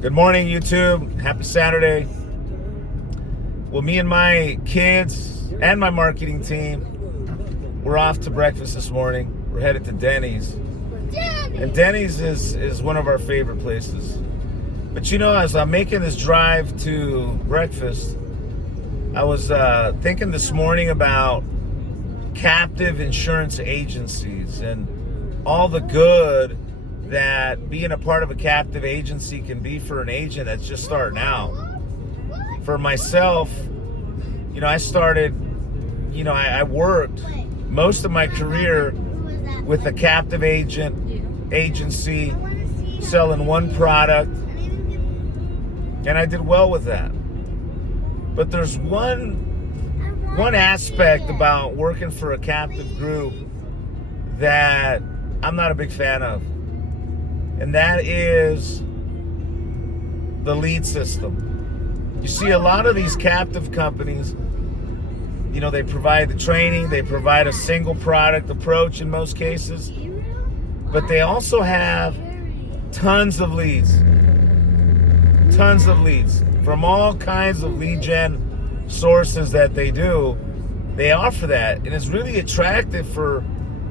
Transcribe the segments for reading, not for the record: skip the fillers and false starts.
Good morning, YouTube. Happy Saturday. Well, me and my kids and my marketing team, we're off to breakfast this morning. We're headed to Denny's. And Denny's is one of our favorite places. But you know, as I'm making this drive to breakfast, I was thinking this morning about captive insurance agencies and all the good that being a part of a captive agency can be for an agent that's just starting out. For myself, you know, I worked most of my career with a captive agency selling one product, and I did well with that. But there's one aspect about working for a captive group that I'm not a big fan of. And that is the lead system. You see, a lot of these captive companies, you know, they provide the training, they provide a single product approach in most cases, but they also have tons of leads from all kinds of lead gen sources that they do. They offer that, and it's really attractive for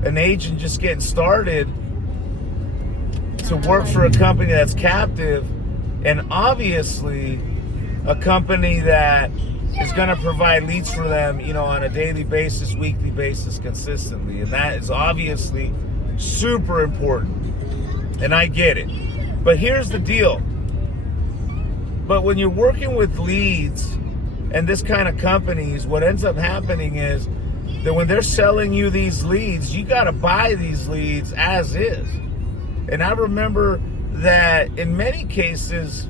an agent just getting started to work for a company that's captive, and obviously a company that is going to provide leads for them, you know, on a daily basis, weekly basis, consistently. And that is obviously super important. And I get it. But here's the deal. But when you're working with leads and this kind of companies, what ends up happening is that when they're selling you these leads, you got to buy these leads as is. And I remember that in many cases,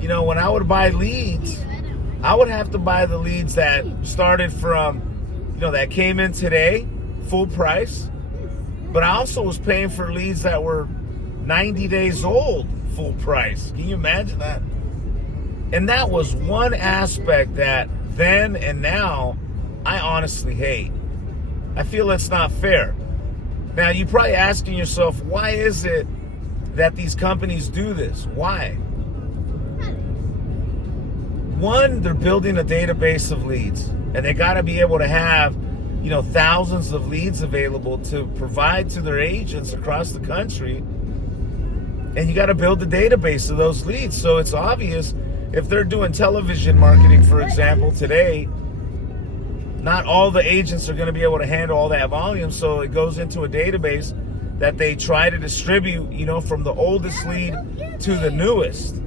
you know, when I would buy leads, I would have to buy the leads that started from, you know, that came in today, full price. But I also was paying for leads that were 90 days old, full price. Can you imagine that? And that was one aspect that then and now I honestly hate. I feel it's not fair. Now, you're probably asking yourself, why is it that these companies do this? Why? One, they're building a database of leads, and they got to be able to have, you know, thousands of leads available to provide to their agents across the country. And you got to build the database of those leads. So it's obvious if they're doing television marketing, for example, today, not all the agents are going to be able to handle all that volume, so it goes into a database that they try to distribute, you know, from the oldest lead to the newest.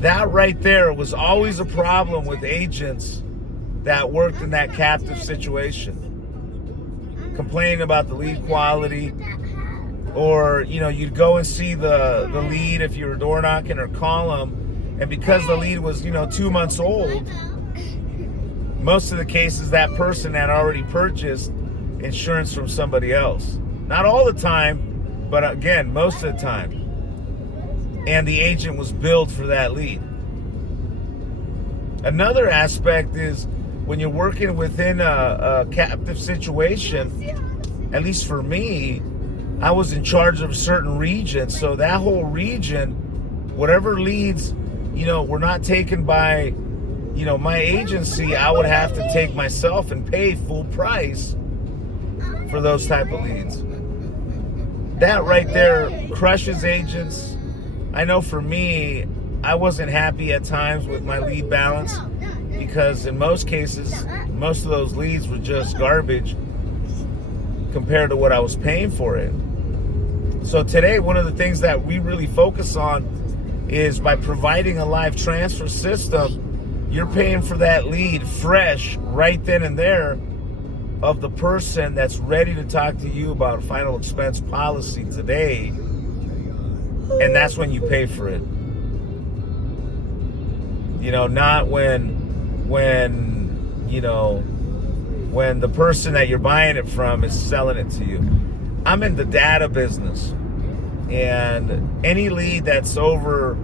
That right there was always a problem with agents that worked in that captive situation. Complaining about the lead quality, or, you know, you'd go and see the lead if you were door knocking or call them, and because the lead was, you know, 2 months old, most of the cases that person had already purchased insurance from somebody else. Not all the time, but again, most of the time. And the agent was billed for that lead. Another aspect is when you're working within a captive situation, at least for me, I was in charge of a certain region. So that whole region, whatever leads, you know, were not taken by, you know, my agency, I would have to take myself and pay full price for those type of leads. That right there crushes agents. I know for me, I wasn't happy at times with my lead balance because in most cases, most of those leads were just garbage compared to what I was paying for it. So today, one of the things that we really focus on is by providing a live transfer system, you're paying for that lead fresh right then and there of the person that's ready to talk to you about a final expense policy today. And that's when you pay for it. You know, not when the person that you're buying it from is selling it to you. I'm in the data business, and any lead that's over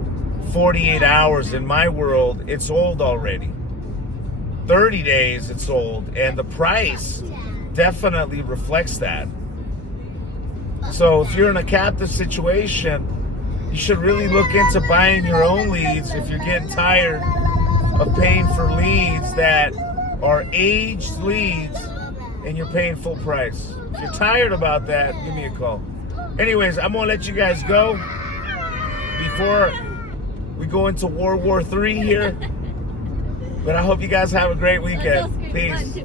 48 hours in my world, it's old already. 30 days, it's old, and the price definitely reflects that. So if you're in a captive situation, you should really look into buying your own leads if you're getting tired of paying for leads that are aged leads and you're paying full price. If you're tired about that, give me a call. Anyways, I'm gonna let you guys go before we go into World War III here. But I hope you guys have a great weekend. Peace.